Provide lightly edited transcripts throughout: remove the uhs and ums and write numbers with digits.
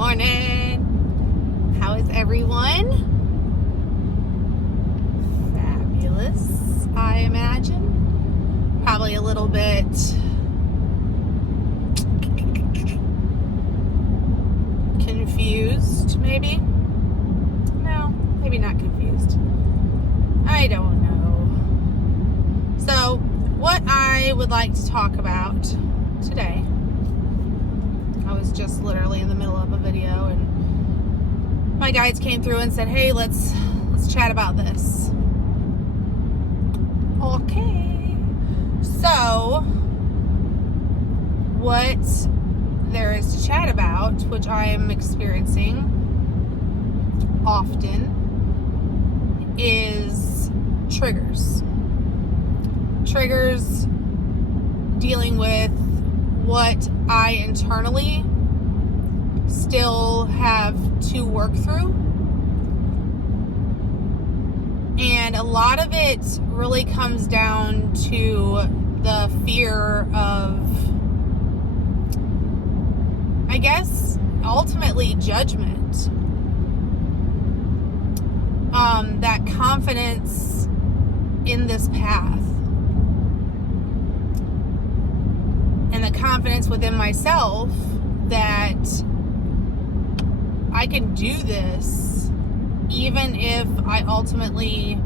morning. How is everyone? Fabulous, I imagine. Probably a little bit confused, maybe? No, maybe not confused. I don't know. So, what I would like to talk about today, I was just literally in the middle of a video and my guides came through and said, hey, let's chat about this. Okay. So, what there is to chat about, which I am experiencing often, is triggers. Triggers dealing with what I internally still have to work through. And a lot of it really comes down to the fear of, I guess, ultimately judgment. That confidence in this path. And the confidence within myself that I can do this even if I ultimately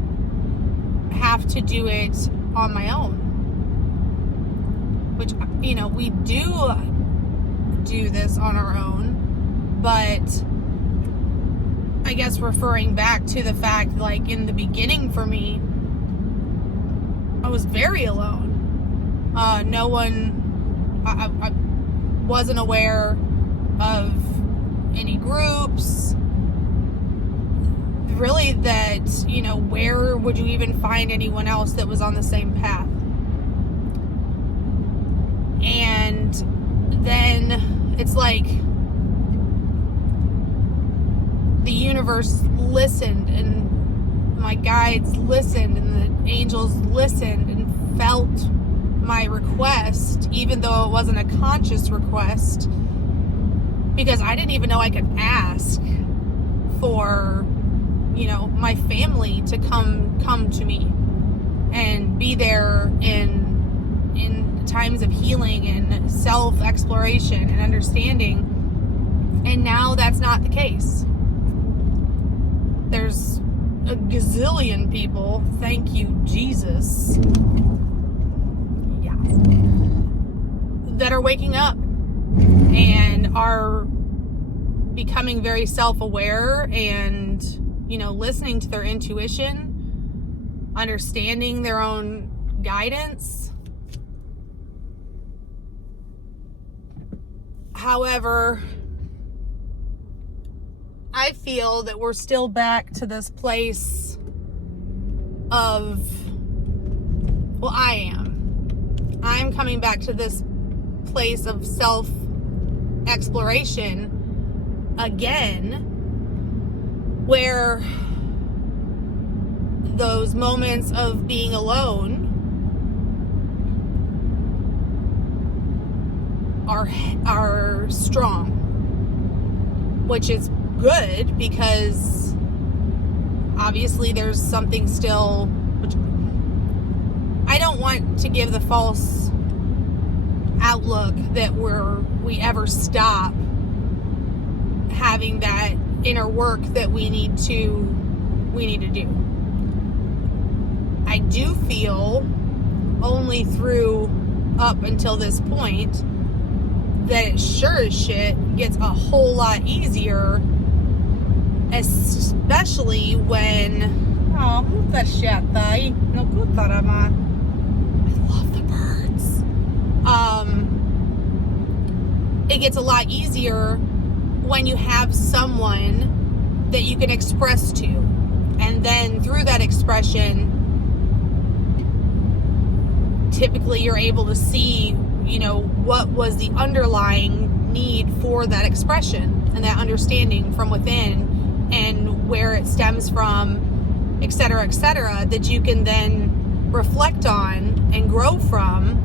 have to do it on my own. Which, we do this on our own, but I guess referring back to the fact, like in the beginning for me, I was very alone. No one, I wasn't aware of any groups, really, that, where would you even find anyone else that was on the same path? And then it's like the universe listened and my guides listened and the angels listened and felt my request, even though it wasn't a conscious request, because I didn't even know I could ask for, my family to come to me and be there in times of healing and self-exploration and understanding. And now that's not the case. There's a gazillion people, thank you, Jesus, that are waking up and are becoming very self-aware and, listening to their intuition, understanding their own guidance. However, I feel that we're still back to this place of, I'm coming back to this place of self-exploration again, where those moments of being alone are strong, which is good, because obviously there's something still, which I don't want to give the false outlook that we ever stop having that inner work that we need to do. I do feel only through up until this point that it sure as shit gets a whole lot easier, especially when I love the birds. It gets a lot easier when you have someone that you can express to, and then through that expression, typically you're able to see, what was the underlying need for that expression and that understanding from within, and where it stems from, et cetera, that you can then reflect on and grow from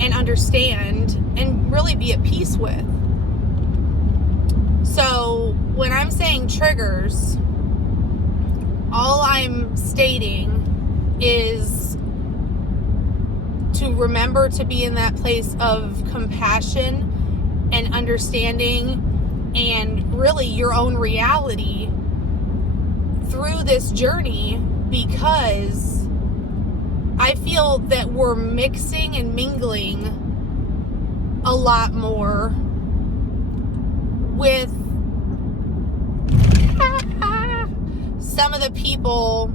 and understand and really be at peace with. So when I'm saying triggers, all I'm stating is to remember to be in that place of compassion and understanding and really your own reality through this journey, because I feel that we're mixing and mingling a lot more with some of the people,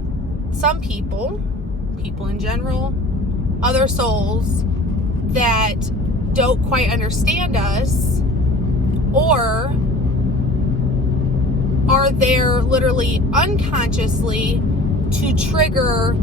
some people in general, other souls that don't quite understand us, or are there literally unconsciously to trigger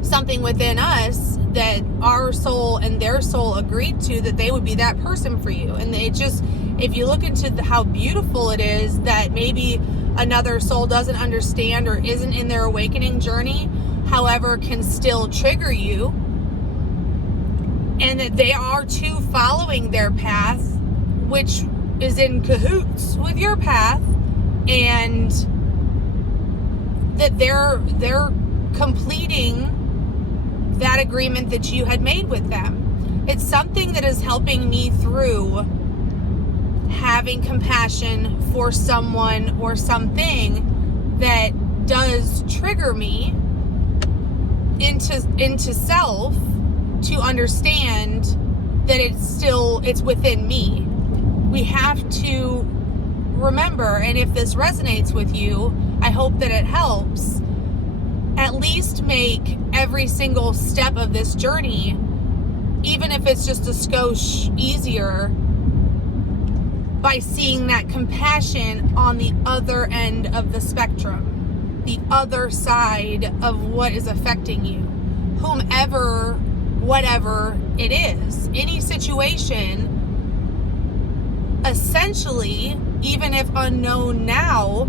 something within us that our soul and their soul agreed to, that they would be that person for you. And it just, if you look into how beautiful it is that maybe another soul doesn't understand or isn't in their awakening journey, however, can still trigger you, and that they are too following their path, which is in cahoots with your path, and that they're completing that agreement that you had made with them. It's something that is helping me through having compassion for someone or something that does trigger me into self, to understand that it's within me. We have to remember, and if this resonates with you, I hope that it helps. At least make every single step of this journey, even if it's just a skosh easier, by seeing that compassion on the other end of the spectrum, the other side of what is affecting you, whomever, whatever it is. Any situation, essentially, even if unknown now,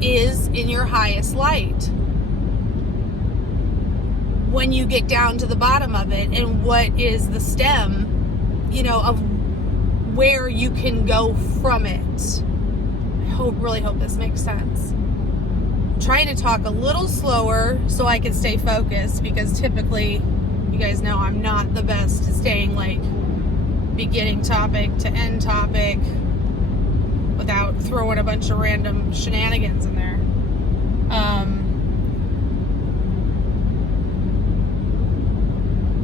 is in your highest light when you get down to the bottom of it, and what is the stem, of where you can go from it. I really hope this makes sense. I'm trying to talk a little slower so I can stay focused, because typically, you guys know I'm not the best at staying beginning topic to end topic without throwing a bunch of random shenanigans in there.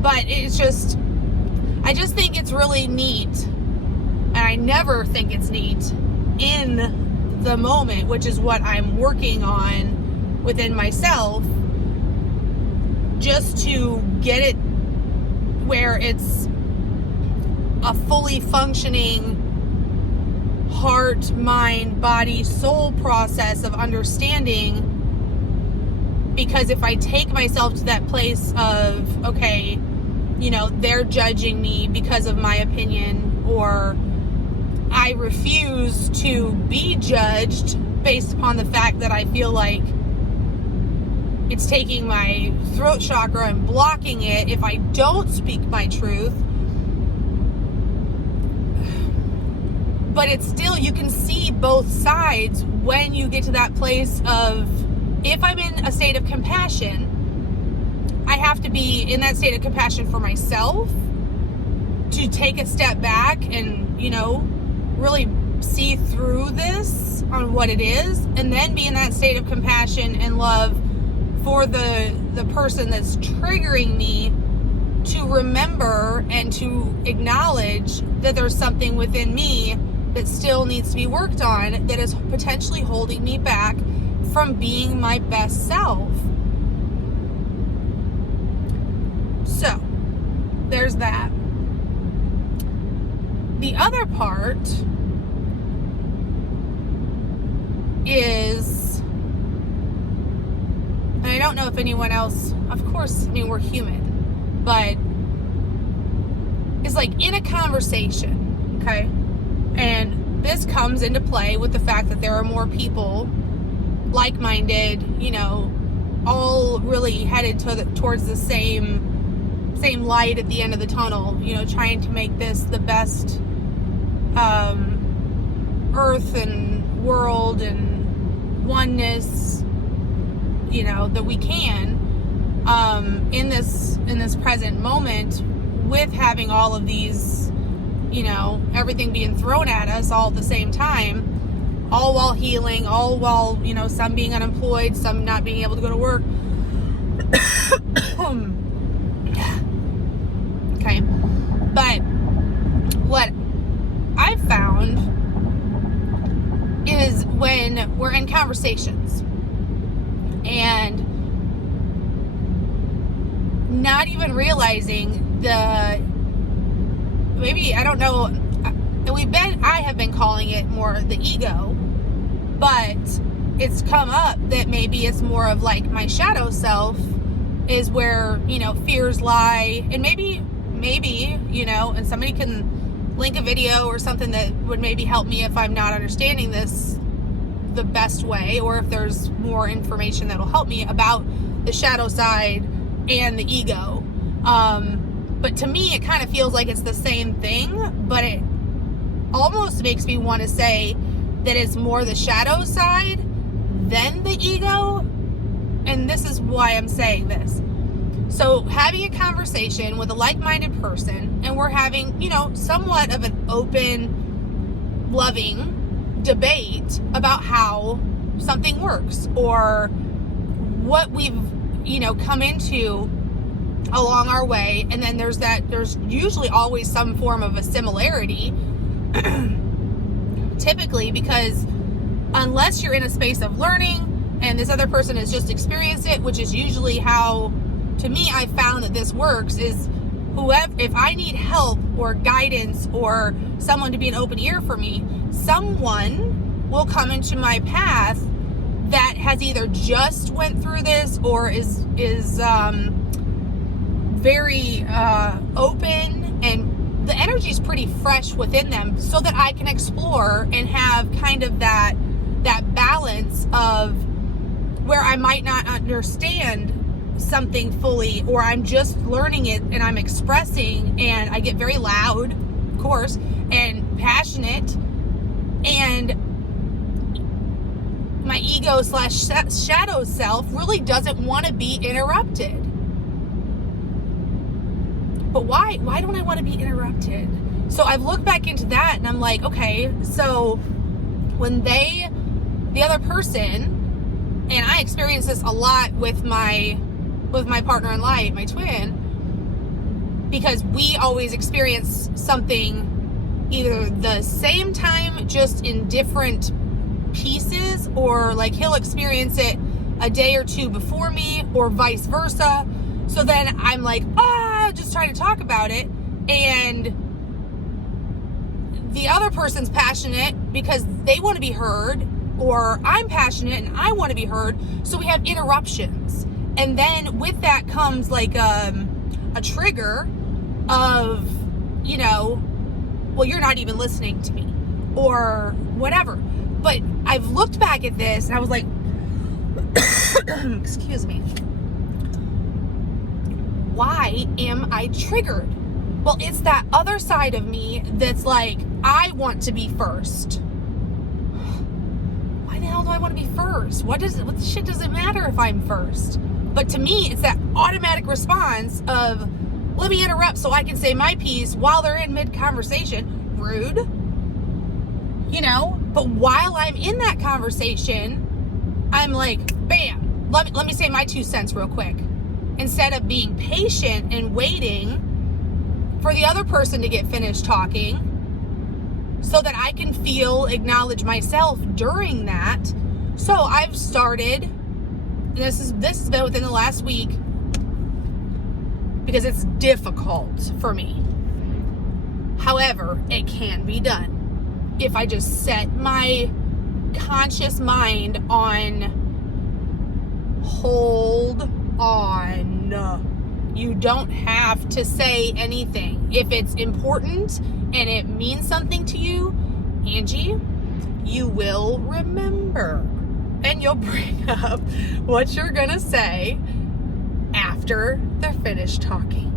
But it's just, I just think it's really neat, and I never think it's neat in the moment, which is what I'm working on within myself, just to get it where it's a fully functioning heart, mind, body, soul process of understanding. Because if I take myself to that place of, okay, they're judging me because of my opinion, or I refuse to be judged based upon the fact that I feel like it's taking my throat chakra and blocking it if I don't speak my truth. But it's still, you can see both sides when you get to that place of, if I'm in a state of compassion, I have to be in that state of compassion for myself, to take a step back and, really see through this on what it is, and then be in that state of compassion and love for the person that's triggering me, to remember and to acknowledge that there's something within me that still needs to be worked on, that is potentially holding me back from being my best self. So, there's that. The other part is, and I don't know if anyone else, of course, we're human, but it's in a conversation, okay? And this comes into play with the fact that there are more people like-minded, all really headed towards the same light at the end of the tunnel, trying to make this the best earth and world and oneness, you know, that we can, in this present moment, with having all of these, you know, everything being thrown at us all at the same time, all while healing, all while, you know, some being unemployed, some not being able to go to work. Okay. But what I've found is when we're in conversations and not even realizing maybe, I don't know, I have been calling it more the ego, but it's come up that maybe it's more of like my shadow self is where, you know, fears lie. And maybe, you know, and somebody can link a video or something that would maybe help me if I'm not understanding this the best way, or if there's more information that'll help me about the shadow side and the ego. But to me, it kind of feels like it's the same thing, but it almost makes me want to say that it's more the shadow side than the ego. And this is why I'm saying this. So having a conversation with a like-minded person, and we're having, you know, somewhat of an open, loving debate about how something works, or what we've, you know, come into along our way. And then there's usually always some form of a similarity, typically, because unless you're in a space of learning and this other person has just experienced it, which is usually how, to me, I found that this works, is if I need help or guidance or someone to be an open ear for me, someone will come into my path that has either just went through this or is very open, and the energy is pretty fresh within them, so that I can explore and have kind of that balance of where I might not understand something fully, or I'm just learning it and I'm expressing, and I get very loud, of course, and passionate, and my ego / shadow self really doesn't want to be interrupted. But why don't I want to be interrupted? So I've looked back into that, and I'm like, okay, so when the other person, and I experience this a lot with my partner in life, my twin, because we always experience something either the same time, just in different pieces, or like he'll experience it a day or two before me, or vice versa. So then I'm like, just trying to talk about it, and the other person's passionate because they want to be heard, or I'm passionate and I want to be heard, so we have interruptions. And then with that comes like a trigger of, you know, well, you're not even listening to me, or whatever. But I've looked back at this and I was like, excuse me, why am I triggered? Well, it's that other side of me that's like, I want to be first. Why the hell do I want to be first? What the shit does it matter if I'm first? But to me, it's that automatic response of, let me interrupt so I can say my piece while they're in mid-conversation. Rude. You know? But while I'm in that conversation, I'm like, bam, let me say my 2 cents real quick. Instead of being patient and waiting for the other person to get finished talking, so that I can acknowledge myself during that. So I've started, this has been within the last week, because it's difficult for me. However, it can be done if I just set my conscious mind on hold on. You don't have to say anything. If it's important and it means something to you, Angie, you will remember. And you'll bring up what you're gonna say after they're finished talking.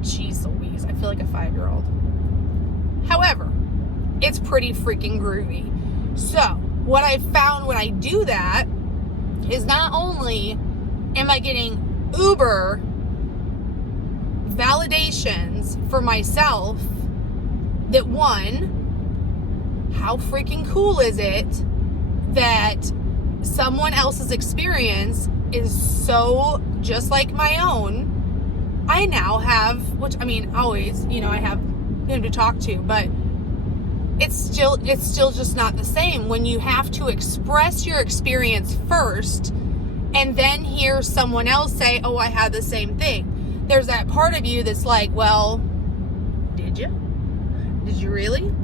Jeez Louise, I feel like a 5-year-old. However, it's pretty freaking groovy. So what I found when I do that is not only am I getting uber validations for myself that, one, how freaking cool is it that someone else's experience is so just like my own. I now have, which, I mean, always, you know, I have him to talk to, but it's still just not the same when you have to express your experience first and then hear someone else say, oh, I had the same thing. There's that part of you that's like, well, did you? Did you really?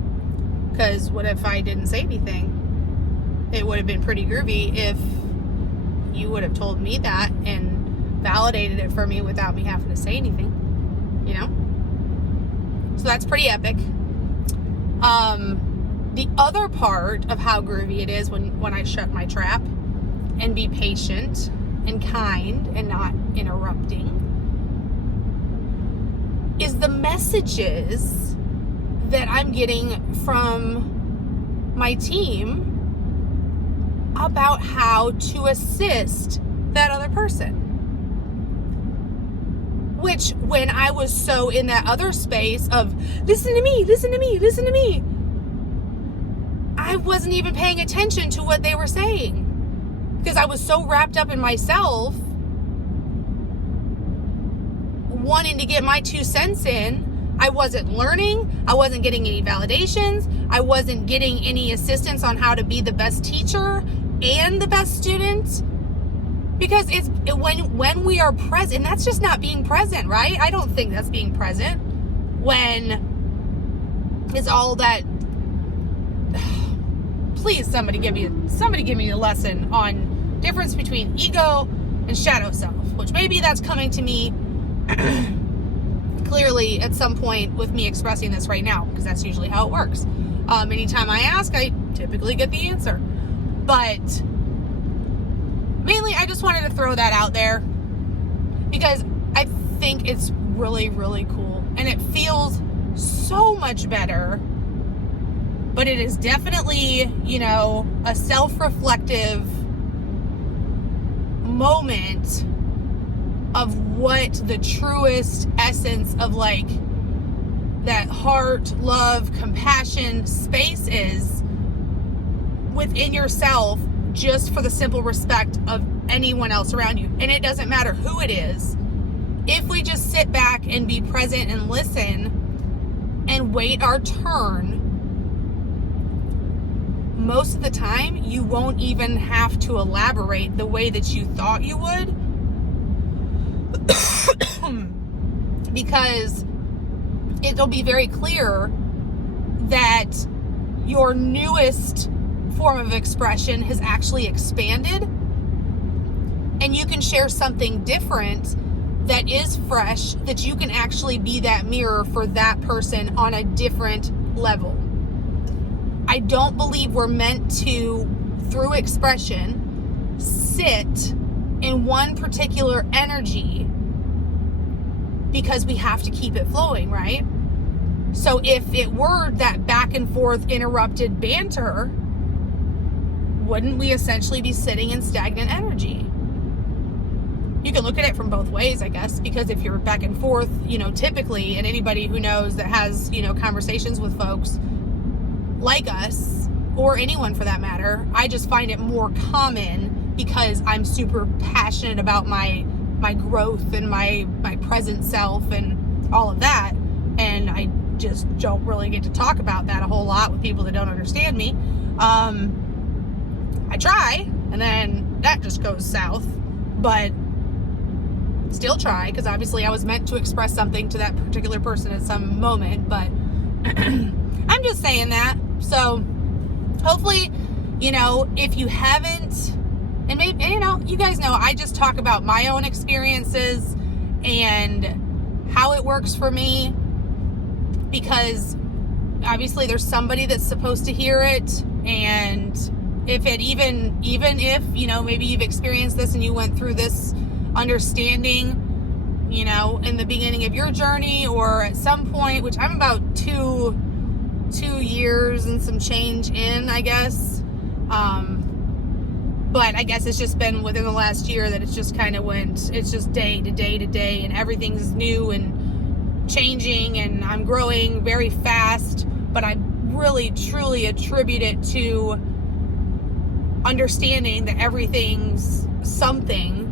Because what if I didn't say anything? It would have been pretty groovy if you would have told me that and validated it for me without me having to say anything, you know? So that's pretty epic. The other part of how groovy it is when I shut my trap and be patient and kind and not interrupting is the messages that I'm getting from my team about how to assist that other person. Which, when I was so in that other space of listen to me, listen to me, listen to me, I wasn't even paying attention to what they were saying because I was so wrapped up in myself wanting to get my 2 cents in. I wasn't learning. I wasn't getting any validations. I wasn't getting any assistance on how to be the best teacher and the best student. Because when we are present, that's just not being present, right? I don't think that's being present when it's all that. Please, somebody give me a lesson on difference between ego and shadow self, which maybe that's coming to me clearly at some point with me expressing this right now, because that's usually how it works. Anytime I ask, I typically get the answer. But mainly, I just wanted to throw that out there because I think it's really, really cool. And it feels so much better. But it is definitely, you know, a self-reflective moment of what the truest essence of like that heart, love, compassion space is within yourself, just for the simple respect of anyone else around you. And it doesn't matter who it is. If we just sit back and be present and listen and wait our turn, most of the time you won't even have to elaborate the way that you thought you would. Because it'll be very clear that your newest form of expression has actually expanded, and you can share something different that is fresh, that you can actually be that mirror for that person on a different level. I don't believe we're meant to, through expression, sit in one particular energy because we have to keep it flowing, right? So if it were that back and forth interrupted banter, wouldn't we essentially be sitting in stagnant energy? You can look at it from both ways, I guess, because if you're back and forth, you know, typically, and anybody who knows that has, you know, conversations with folks like us, or anyone for that matter, I just find it more common because I'm super passionate about my growth and my present self and all of that, and I just don't really get to talk about that a whole lot with people that don't understand me. I try, and then that just goes south, but still try, because obviously I was meant to express something to that particular person at some moment, but I'm just saying that. So hopefully, you know, if you haven't, and maybe, you know, you guys know I just talk about my own experiences and how it works for me, because obviously there's somebody that's supposed to hear it. And if it even if, you know, maybe you've experienced this and you went through this understanding, you know, in the beginning of your journey or at some point, which I'm about 2 2 years and some change in, I guess. But I guess it's just been within the last year that it's just kind of it's just day to day to day, and everything's new and changing, and I'm growing very fast, but I really truly attribute it to understanding that everything's something.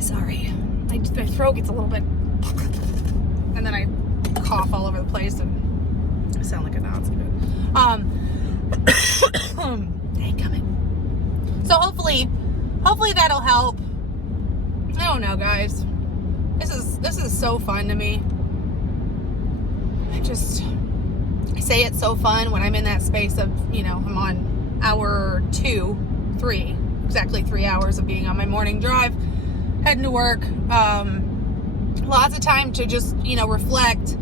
Sorry, my throat gets a little bit, and then I cough all over the place and I sound like a Nazi. Ain't coming. So hopefully that'll help. I don't know, guys. This is so fun to me. I say it's so fun when I'm in that space of, I'm on hour 2, 3, exactly 3 hours of being on my morning drive, heading to work. Lots of time to just, reflect.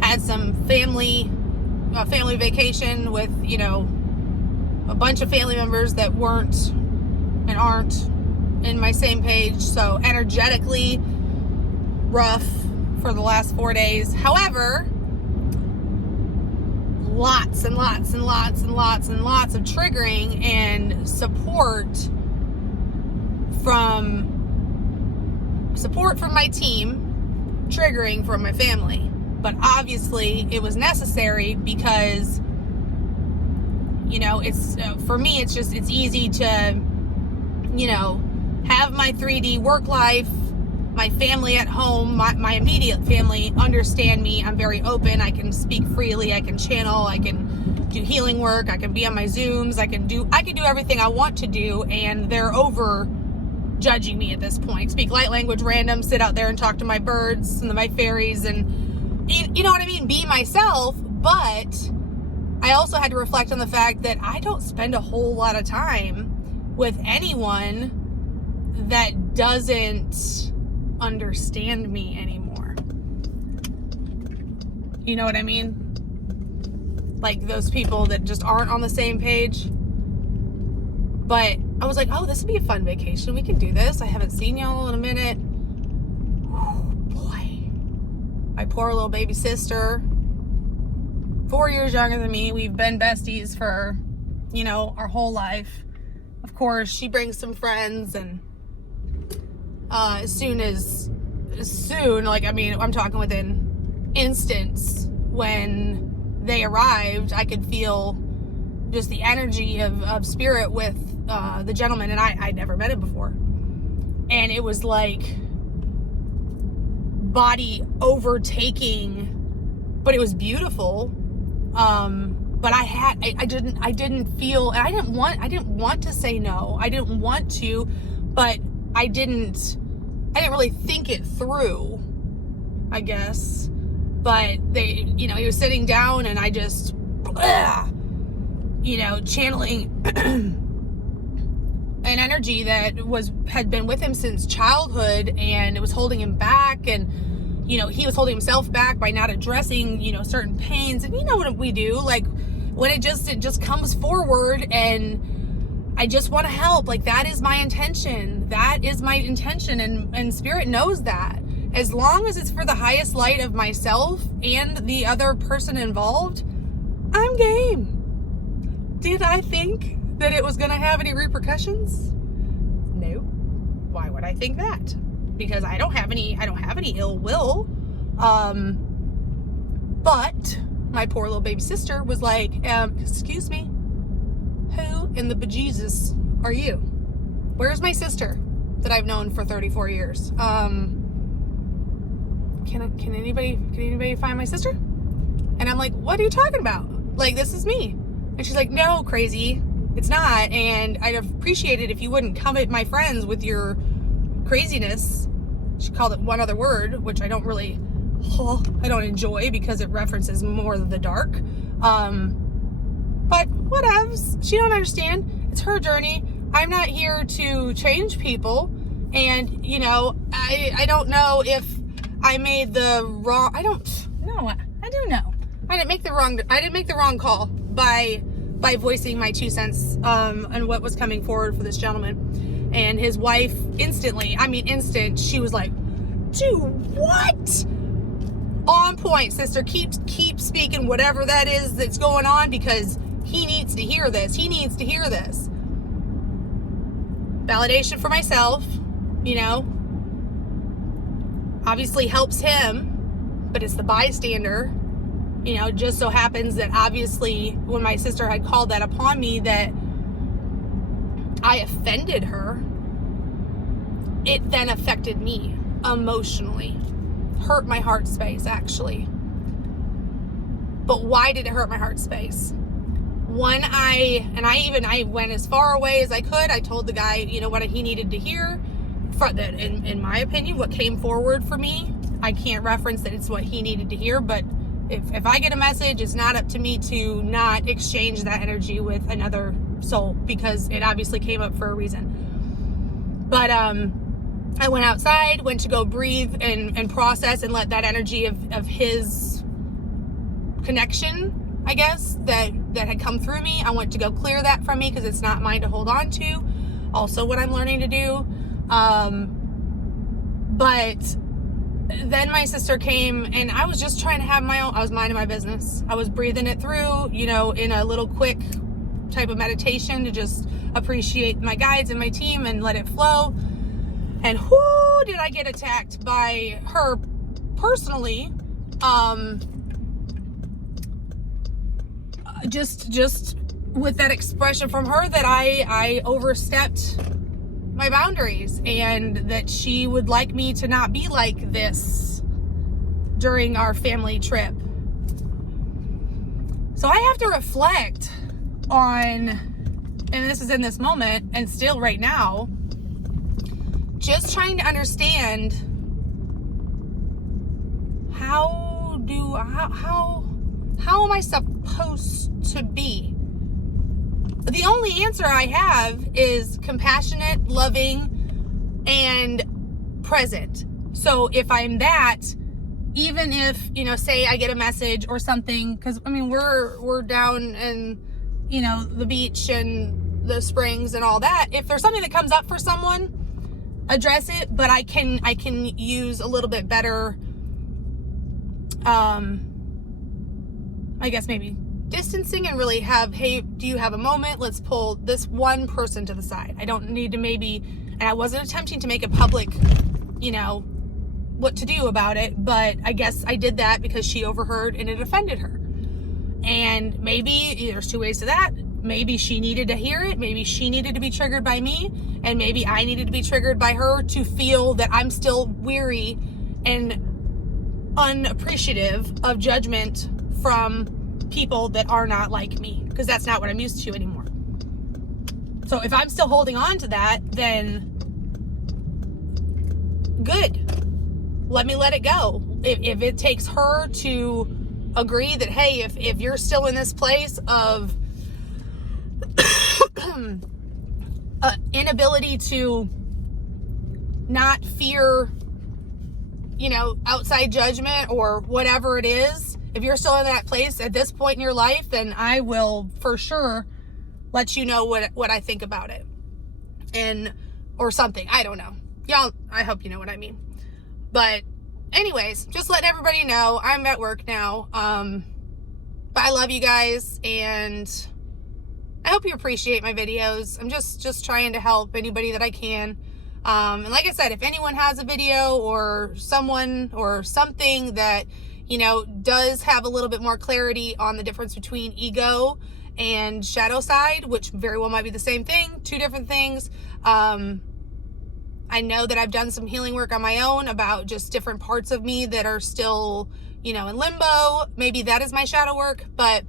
Had some family vacation with, a bunch of family members that weren't and aren't in my same page. So energetically rough for the last 4 days. However, lots and lots and lots and lots and lots of triggering and support from my team, triggering from my family. But obviously it was necessary because, it's for me, it's easy to, have my 3D work life, my family at home, my immediate family understand me. I'm very open. I can speak freely. I can channel. I can do healing work. I can be on my Zooms. I can do everything I want to do, and they're over judging me at this point. Speak light language, random, sit out there and talk to my birds and my fairies, and you know what I mean? Be myself. But I also had to reflect on the fact that I don't spend a whole lot of time with anyone that doesn't understand me anymore. You know what I mean? Like those people that just aren't on the same page. But I was like, oh, this would be a fun vacation. We can do this. I haven't seen y'all in a minute. Oh, boy. My poor little baby sister, 4 years younger than me. We've been besties for, our whole life. Of course, she brings some friends, and as soon, I'm talking within instants when they arrived, I could feel just the energy of spirit with the gentleman, and I'd never met him before. And it was like body overtaking, but it was beautiful. But I didn't feel, and I didn't want to say no. I didn't want to, but I didn't really think it through, I guess. But he was sitting down, and I just, channeling an energy that had been with him since childhood, and it was holding him back, and he was holding himself back by not addressing certain pains. And you know what we do, like when it just comes forward, and I just want to help. Like that is my intention. And spirit knows that. As long as it's for the highest light of myself and the other person involved, I'm game. Did I think that it was going to have any repercussions? No. Why would I think that? Because I don't have any ill will. But my poor little baby sister was like, excuse me, who in the bejesus are you? Where's my sister that I've known for 34 years? Can anybody find my sister? And I'm like, what are you talking about? Like, this is me. And she's like, no, crazy, it's not. And I'd appreciate it if you wouldn't come at my friends with your craziness. She called it one other word, which I don't enjoy because it references more of the dark. But whatevs. She don't understand. It's her journey. I'm not here to change people. And, I don't know if I made the wrong, I do know. I didn't make the wrong call by voicing my 2 cents on what was coming forward for this gentleman. And his wife instant, she was like, dude, what? On point, sister. Keep speaking whatever that is that's going on, because he needs to hear this. He needs to hear this. Validation for myself, you know, obviously helps him, but it's the bystander. You know, just so happens that obviously when my sister had called that upon me, that I offended her, it then affected me emotionally. Hurt my heart space, actually. But why did it hurt my heart space? One, I went as far away as I could. I told the guy, you know, what he needed to hear. That, in my opinion, what came forward for me, I can't reference that it's what he needed to hear, but if I get a message, it's not up to me to not exchange that energy with another soul, because it obviously came up for a reason. But I went outside, went to go breathe and process and let that energy of his connection, I guess, that had come through me, I went to go clear that from me, because it's not mine to hold on to. Also what I'm learning to do. But then my sister came, and I was just trying to have my own, I was minding my business. I was breathing it through, you know, in a little quick type of meditation to just appreciate my guides and my team and let it flow. And whoo, did I get attacked by her personally. Just with that expression from her that I overstepped my boundaries, and that she would like me to not be like this during our family trip. So I have to reflect on, and this is in this moment and still right now, just trying to understand how am I supposed to be? The only answer I have is compassionate, loving, and present. So if I'm that, even if, you know, say I get a message or something, because I mean we're down in, you know, the beach and the springs and all that. If there's something that comes up for someone, address it, but I can use a little bit better, I guess maybe distancing, and really have, hey, do you have a moment? Let's pull this one person to the side. I don't need to maybe, and I wasn't attempting to make a public, you know, what to do about it, but I guess I did that because she overheard and it offended her. And maybe there's two ways to that. Maybe she needed to hear it. Maybe she needed to be triggered by me, and maybe I needed to be triggered by her to feel that I'm still weary and unappreciative of judgment from people that are not like me, because that's not what I'm used to anymore. So if I'm still holding on to that, then good. Let me let it go. If it takes her to agree that, hey, if you're still in this place of inability to not fear, you know, outside judgment or whatever it is, if you're still in that place at this point in your life, then I will for sure let you know what I think about it, or something. I don't know. Y'all, I hope you know what I mean. But anyways, just letting everybody know I'm at work now. But I love you guys, and I hope you appreciate my videos. I'm just trying to help anybody that I can. And like I said, if anyone has a video or someone or something that, you know, does have a little bit more clarity on the difference between ego and shadow side, which very well might be the same thing, two different things. I know that I've done some healing work on my own about just different parts of me that are still, you know, in limbo. Maybe that is my shadow work, but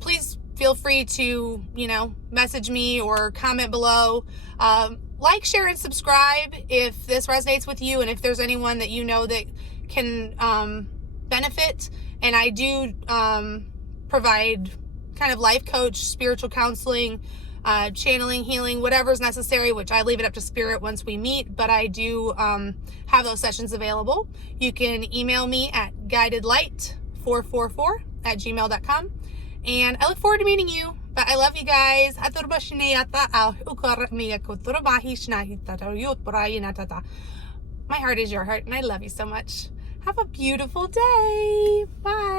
please feel free to, you know, message me or comment below. Like, share, and subscribe if this resonates with you, and if there's anyone that you know that can benefit. And I do provide kind of life coach, spiritual counseling, channeling, healing, whatever's necessary, which I leave it up to spirit once we meet, but I do have those sessions available. You can email me at guidedlight444@gmail.com, and I look forward to meeting you. But I love you guys. My heart is your heart, and I love you so much. Have a beautiful day. Bye.